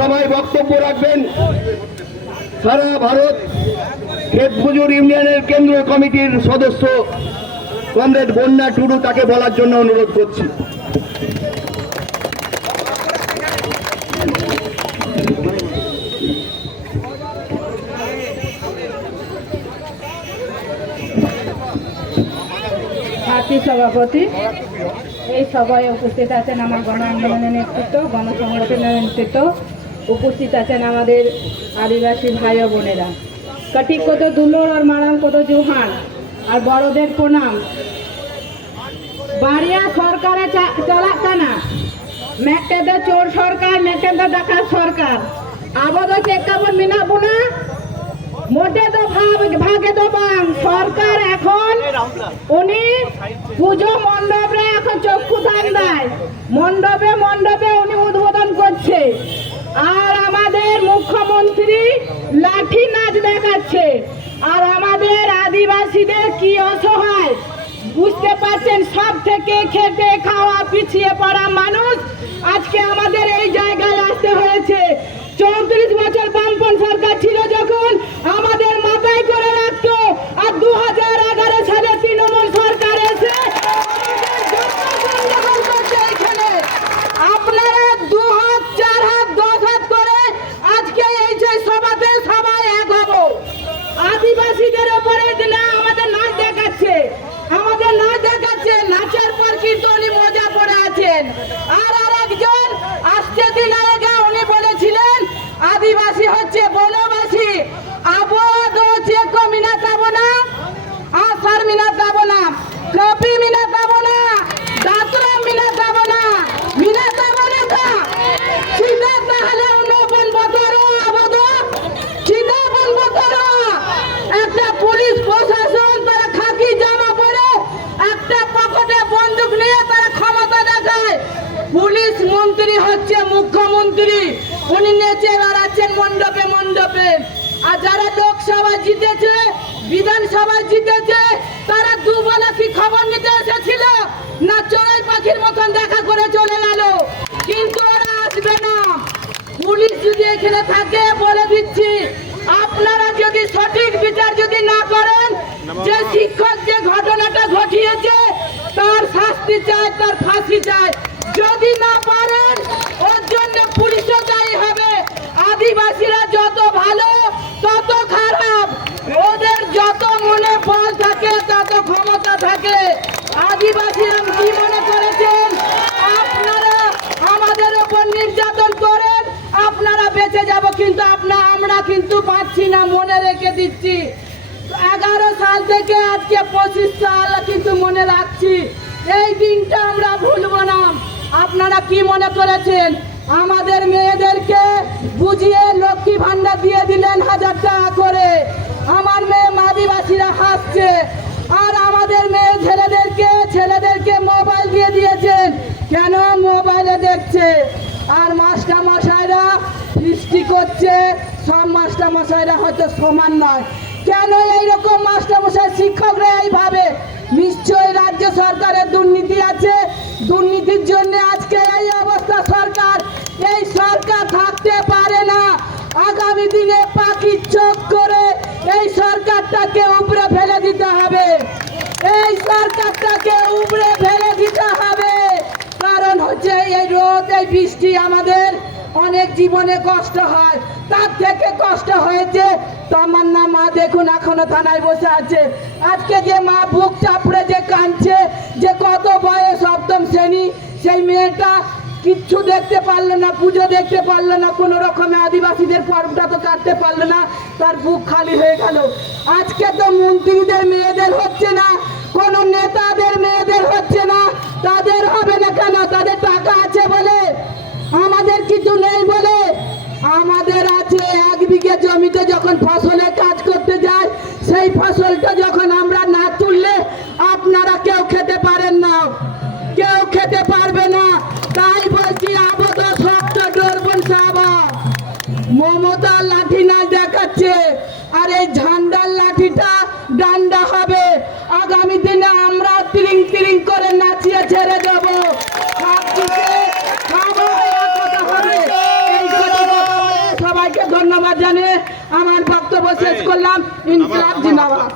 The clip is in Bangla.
সভায় বক্তব্য রাখবেন। সারা ভারত ক্ষেতমজুর ইউনিয়নের কেন্দ্রীয় কমিটির সদস্য কমরেড বন্যা টুডু তাকে বলার জন্য অনুরোধ করছি। সভাপতি, এই সভায় উপস্থিত আছেন আমার গণ আন্দোলনের নেতৃত্ব, গণসংগঠনের নেতৃত্ব উপস্থিত আছেন আমাদের আদিবাসী ভাই বোনেরা। কঠিক কত দুলোর আর মারাম কত জুহান আর বড়দের প্রণাম। বাড়িয়া সরকারে চা- চালাক কানা মেটেদে চোর সরকার মেটেদে ডাকাত সরকার। আবদ চেকাবন মিনা বুনা। মোটে তো ভাগে তো বাং। সরকার এখন উনি পুজো মণ্ডপে এখন চক্ষু দান দেয় মণ্ডপে মণ্ডপে উনি উদ্বোধন করছে। আর আমাদের মুখ্যমন্ত্রী লাঠি নাচ দেখাচ্ছে। আর আমাদের আদিবাসীদের কি অসহায়? বুঝতে পারছেন সব থেকে খেটে খাওয়া, পিছিয়ে পড়া মানুষ আজকে আমাদের এই জায়গায় আসতে হয়েছে চৌত্রিশ বছর বামপন সরকার ছিল যখন আমাদের মাথায় করে রাখতো আর দু হাজার এগারো সালে তৃণমূল সরকার এসে আমাদের যত গন্ডগোল করছে এখানে। আপনারা দু হাত চার হাত দশ হাত করে আজকে এই যে সভাতে সবাই এক হব আদিবাসীদের ওপরে না আমাদের নাচ দেখাচ্ছে আমাদের নাচ দেখাচ্ছে নাচের পর কিন্তু উনি মজা পড়ে আছেন আর আর একজন আসছে দিন আগে উনি বলেছিলেন আদিবাসী হচ্ছে বনবাসী আবদ হচ্ছে মিনা পাবো না আসার মিনা পাবো না কপি মিনা পাবো না দাতরা মিনা পাবো না মিনা পাবো না তা সিধা তাহলে উনপন বতর আবদ সিধা বন বতর একটা পুলিশ প্রশাসন তারা খাকি জামা পরে একটা পকেটে বন্দুক নিয়ে তারা ক্ষমতা দেখায় পুলিশ মন্ত্রী হচ্ছে মুখ্যমন্ত্রী। উনি নেচে বেড়াচ্ছেন মণ্ডপে মণ্ডপে। আর যারা লোকসভা জিতেছে, বিধানসভা জিতেছে, তারা দুবেলা কি খবর নিতে এসেছিল? না চড়াই পাখির মতন দেখা করে চলে গেল। কিন্তু ওরা আসবে না। পুলিশ যদি এখানে থাকে, বলে দিচ্ছি, আপনারা যদি সঠিক বিচার যদি না করেন, যে শিক্ষক যে ঘটনাটা ঘটিয়েছে, তার শাস্তি চায়, তার ফাঁসি চায়। যদি না পারেন, ওর জন্য পুলিশও দায়ী হবে। আদিবাসীরা যত ভালো, তত খারাপ। ওদের যত মনে বল থাকে, তত ক্ষমতা থাকে। আদিবাসীরা কি মনে করেছেন? আপনারা আমাদের ওপর নির্যাতন করেন, আপনারা বেঁচে যাব, কিন্তু আপনা, আমরা কিন্তু পাচ্ছি না, মনে রেখে দিচ্ছি। এগারো সাল থেকে আজকে পঁচিশ সাল কিন্তু মনে রাখছি। এই দিনটা আমরা ভুলবো না। আপনারা কি মনে করেছেন? আমাদের মেয়েদেরকে বুঝিয়ে লক্ষ্মী ভান্ডার দিয়ে দিলেন হাজার টাকা করে। আমার মেয়ে আদিবাসীরা হাসছে। আর আমাদের মেয়ে ছেলেদেরকে ছেলেদেরকে মোবাইল দিয়ে দিয়েছেন। কেন মোবাইলে দেখছে? আর মাস্টার মশাইরা বৃষ্টি করছে। সব মাস্টার মশাইরা হয়তো সমান নয়। কেন এইরকম মাস্টার মশাই শিক্ষকরা এইভাবে? নিশ্চয়ই রাজ্য সরকারের দুর্নীতি আছে। সরকারটাকে উপরে ফেলে দিতে হবে। এই সরকারটাকে উপরে ফেলে দিতে হবে। কারণ হচ্ছে এই রোদ, এই বৃষ্টি আমাদের অনেক জীবনে কষ্ট হয়। তার থেকে কষ্ট হয়েছে, তামান্না মা দেখুন এখনও থানায় বসে আছে। আজকে যে মা বুক চাপড়ে, যে কাঁদছে, যে কত বয়স সপ্তম শ্রেণি, সেই মেয়েটা কিচ্ছু দেখতে পারল না, পুজো দেখতে পারল না, কোনো রকমে আদিবাসীদের পর্বটা তো কাটতে পারল না, তার বুক খালি হয়ে গেল। আজকে তো মন্ত্রীদের মেয়েদের হচ্ছে না, কোনো নেতাদের মেয়েদের হচ্ছে না, তাদের হবে না কেন? তাদের টাকা আছে বলে, আমাদের কিছু নেই বলে, আমাদের আছে এক বিঘে জমিতে যখন ফসলের কাজ করতে যায়, সেই ফসলটা যখন আমরা না তুললে আপনারা কেউ খেতে পারেন না। জানিয়ে আমার বক্তব্য শেষ করলাম। ইনকলাব জিন্দাবাদ।